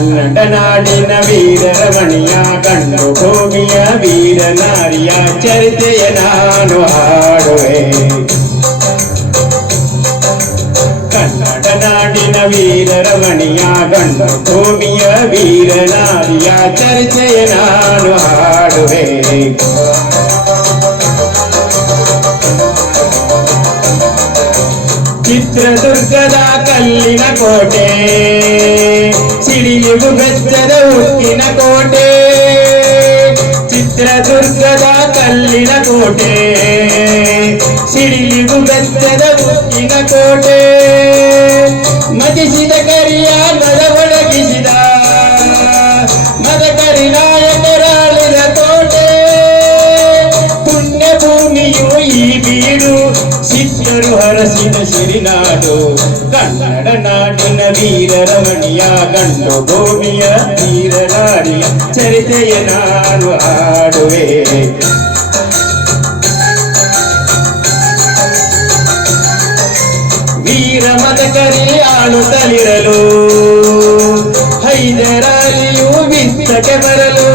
ಕನ್ನಡ ನಾಡಿನ ವೀರರಮಣಿಯ ಗಂಡು ಭೂಮಿಯ ವೀರ ನಾರಿಯ ಚರಿತೆಯ ನಾನು ಹಾಡುವೆ. ಕನ್ನಡ ನಾಡಿನ ವೀರರಮಣಿಯ ಗಂಡು ಭೂಮಿಯ ವೀರ ನಾರಿಯ ಚರಿತೆಯ ನಾನು ಹಾಡುವೆ. ಚಿತ್ರದುರ್ಗದ ಕಲ್ಲಿನ ಕೋಟೆ, ಸಿಡಿಲಿಗು ಬೆಚ್ಚದ ಉಕ್ಕಿನ ಕೋಟೆ. ಚಿತ್ರದುರ್ಗದ ಕಲ್ಲಿನ ಕೋಟೆ, ಸಿಡಿಲಿಗು ಬೆಚ್ಚದ ಉಕ್ಕಿನ ಕೋಟೆ. ಮತಿಸಿದ ಕರಿಯ ಮದ ಒಳಗಿಸಿದ ಮದಕರಿ ನಾಯಕರಾಳಿದ ಕೋಟೆ. ಪುಣ್ಯ ಭೂಮಿಯು ಈ ಬೀಡು, ಸಿದ್ಧರು ಹರಸಿದ ಸಿರಿನಾಡು. ಕನ್ನಡ ನಾಡಿನ ವೀರರಮಣಿಯ ಗಂಡು ಭೂಮಿಯ ವೀರ ನಾರಿಯ ಚರಿತೆಯ ನಾನು ಹಾಡುವೆ. ವೀರ ಮದಕರಿ ಆಳುತ್ತಲಿರಲು ಹೈದರಾಲಿಯು ಬಿತ್ತಕ್ಕೆ ಬರಲು.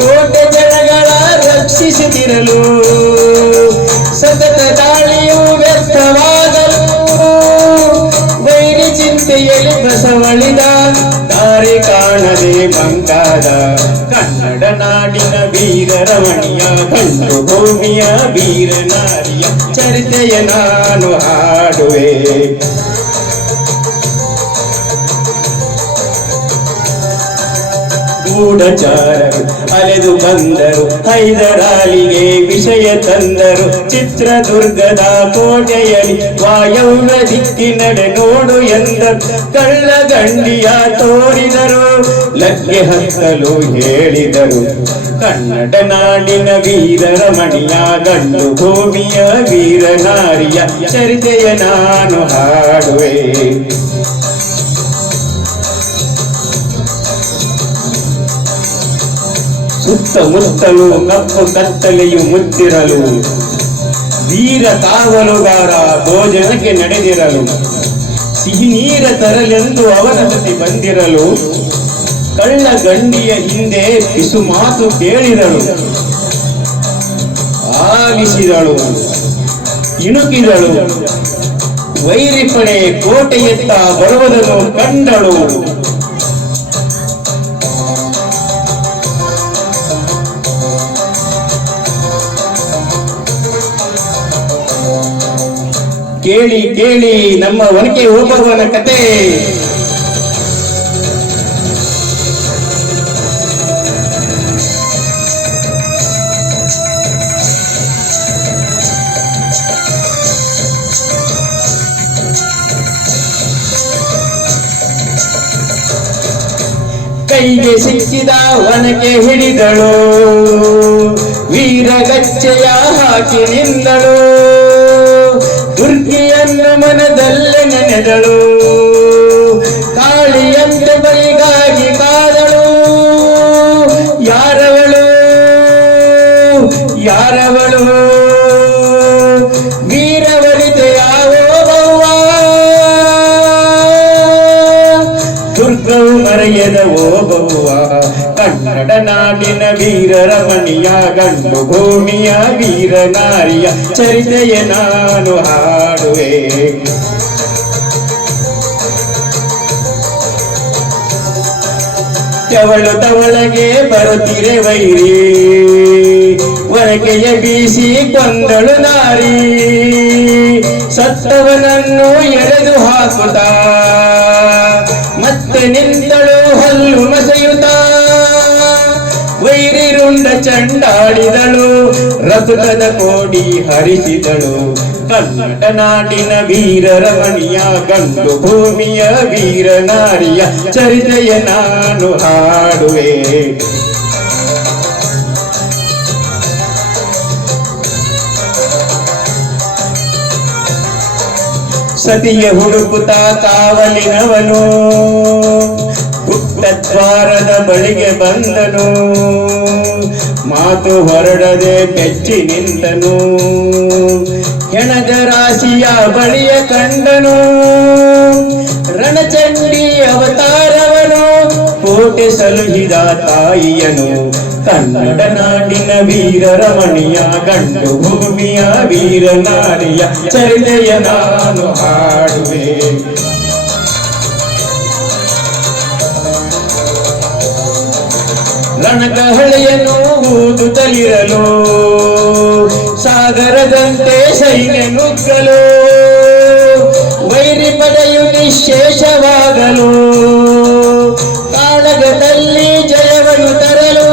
ಕೋಟೆ ಜನಗಳ ರಕ್ಷಿಸುತ್ತಿರಲು ಸತತ ದಾಳಿಯು ವ್ಯರ್ಥವಾಗಲು. ವೈರಿ ಚಿಂತೆಯಲ್ಲಿ ಬಸವಳಿದ ದಾರಿ ಕಾಣದೆ ಮಂಗಾದ. ಕನ್ನಡ ನಾಡಿನ ವೀರರಮಣಿಯ ಗಂಡು ಭೂಮಿಯ ವೀರ ನಾರಿಯ ಚರಿತೆಯ ನಾನು ಹಾಡುವೆ. ಗೂಢಚಾರರು ಅಲೆದು ಬಂದರು, ಹೈದರಾಲಿಗೆ ವಿಷಯ ತಂದರು. ಚಿತ್ರದುರ್ಗದ ಕೋಟೆಯಲ್ಲಿ ವಾಯವ್ಯ ದಿಕ್ಕಿನಡೆ ನೋಡು ಎಂದರು. ಕಳ್ಳಗಂಡಿಯ ತೋರಿದರು, ಲಗ್ಗೆ ಹತ್ತಲು ಹೇಳಿದರು. ಕನ್ನಡ ನಾಡಿನ ವೀರರಮಣಿಯ ಗಂಡು ಭೂಮಿಯ ವೀರ ನಾರಿಯ ಚರಿತೆಯ ನಾನು ಹಾಡುವೆ. ಸುತ್ತಮುತ್ತಲು ಕಪ್ಪು ಕತ್ತಲೆಯು ಮುತ್ತಿರಲು, ವೀರ ಕಾವಲುಗಾರ ಭೋಜನಕ್ಕೆ ನಡೆದಿರಲು. ಸಿಹಿ ನೀರ ತರಲೆಂದು ಅವನ ಜೊತೆ ಬಂದಿರಲು, ಕಳ್ಳ ಗಂಡಿಯ ಹಿಂದೆ ಪಿಸು ಮಾತು ಕೇಳಿದಳು. ಆಲಿಸಿದಳು, ಇಣುಕಿದಳು. ವೈರಿ ಪಡೆ ಕೋಟೆಯತ್ತ ಬರುವುದನ್ನು ಕಂಡಳು. ಕೇಳಿ ಕೇಳಿ ನಮ್ಮ ಒನಕೆ ಓಬವ್ವನ ಕತೆ. ಕೈಗೆ ಸಿಕ್ಕಿದ ಒನಕೆ ಹಿಡಿದಳು, ವೀರಗಚ್ಚೆಯ ಹಾಕಿ ನಿಂದಳು. ದುರ್ಗಿಯನ್ನು ಮನದಲ್ಲೇ ನೆನೆದಳು, ಕಾಳಿಯಂತೆ ಬಲಿಗಾಗಿ ಕಾದಳು. ಯಾರವಳು ಯಾರವಳು ವೀರವನಿತೆಯ ಓಬವ್ವ. ದುರ್ಗವು ಮರೆಯದ ಓಬವ್ವ. ಕನ್ನಡ ನಾಡಿನ ವೀರರಮಣಿಯ ಗಂಡು ಭೂಮಿಯ ವೀರ ನಾರಿಯ ಚರಿತೆಯ ನಾನು ಹಾಡುವೆ. ತೆವಳು ತವಳಗೆ ಬರುತ್ತಿರೆ ವೈರಿ, ಒನಕೆಯ ಬೀಸಿ ಕೊಂದಳು ನಾರಿ. ಸತ್ತವನನ್ನು ಎಳೆದು ಹಾಕುತ್ತಾ ಮತ್ತೆ ನಿಂತಳು ಹಲ್ಲು ಮಸೆಯುತ್ತಾ. ವೈರಿ ರುಂಡ ಚಂಡಾಡಿದಳು, ರಸುಕದ ಕೋಡಿ ಹರಿಸಿದಳು. ಕನ್ನಡ ನಾಡಿನ ವೀರರಮಣಿಯ ಗಂಡು ಭೂಮಿಯ ವೀರ ನಾರಿಯ ಚರಿತೆಯ ನಾನು ಹಾಡುವೆ. ಸತಿಯ ಹುಡುಕುತ್ತಾ ಕಾವಲಿನವನು, ಗುಪ್ತದ್ವಾರದ ಬಳಿಗೆ ಬಂದನು. ಮಾತು ಹೊರಡದೆ ಬೆಚ್ಚಿ ನಿಂತನು, ಹೆಣದ ರಾಶಿಯ ಬಳಿಯ ಕಂಡನು. ರಣಚಂಡಿ ಅವತಾರವ ಸಲಹಿದ ತಾಯಿಯನು ಕನ್ನಡ ನಾಡಿನ ವೀರರಮಣಿಯ ಗಂಡು ಭೂಮಿಯ ವೀರನಾರಿಯ ಚರಿತೆಯ ನಾನು ಹಾಡುವೆ. ರಣಕಹಳೆಯನ್ನು ಊದುತ್ತಲಿರಲು ಸಾಗರದಂತೆ ಸೈನ್ಯ ನುಗ್ಗಲು ವೈರಿ ಪಡೆಯು ನಿಶ್ಶೇಷವಾಗಲು ಕಾಳಗದಲ್ಲಿ ಜಯವನ್ನು ತರಲು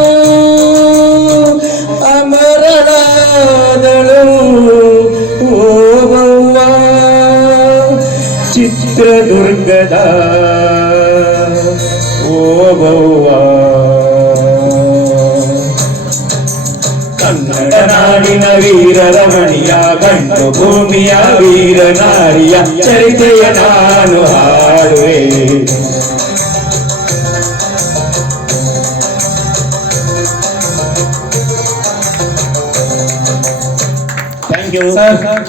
ಅಮರನಾದಳು ಓಬವ್ವ ಚಿತ್ರದುರ್ಗದ ಓಬವ್ವ. ಕನ್ನಡ ನಾಡಿನ ವೀರರಮಣಿಯ ಗಂಡು ಭೂಮಿಯ ವೀರನಾರಿಯ ಚರಿತೆಯ ನಾನು ಹಾಡುವೆ. Thank you sir.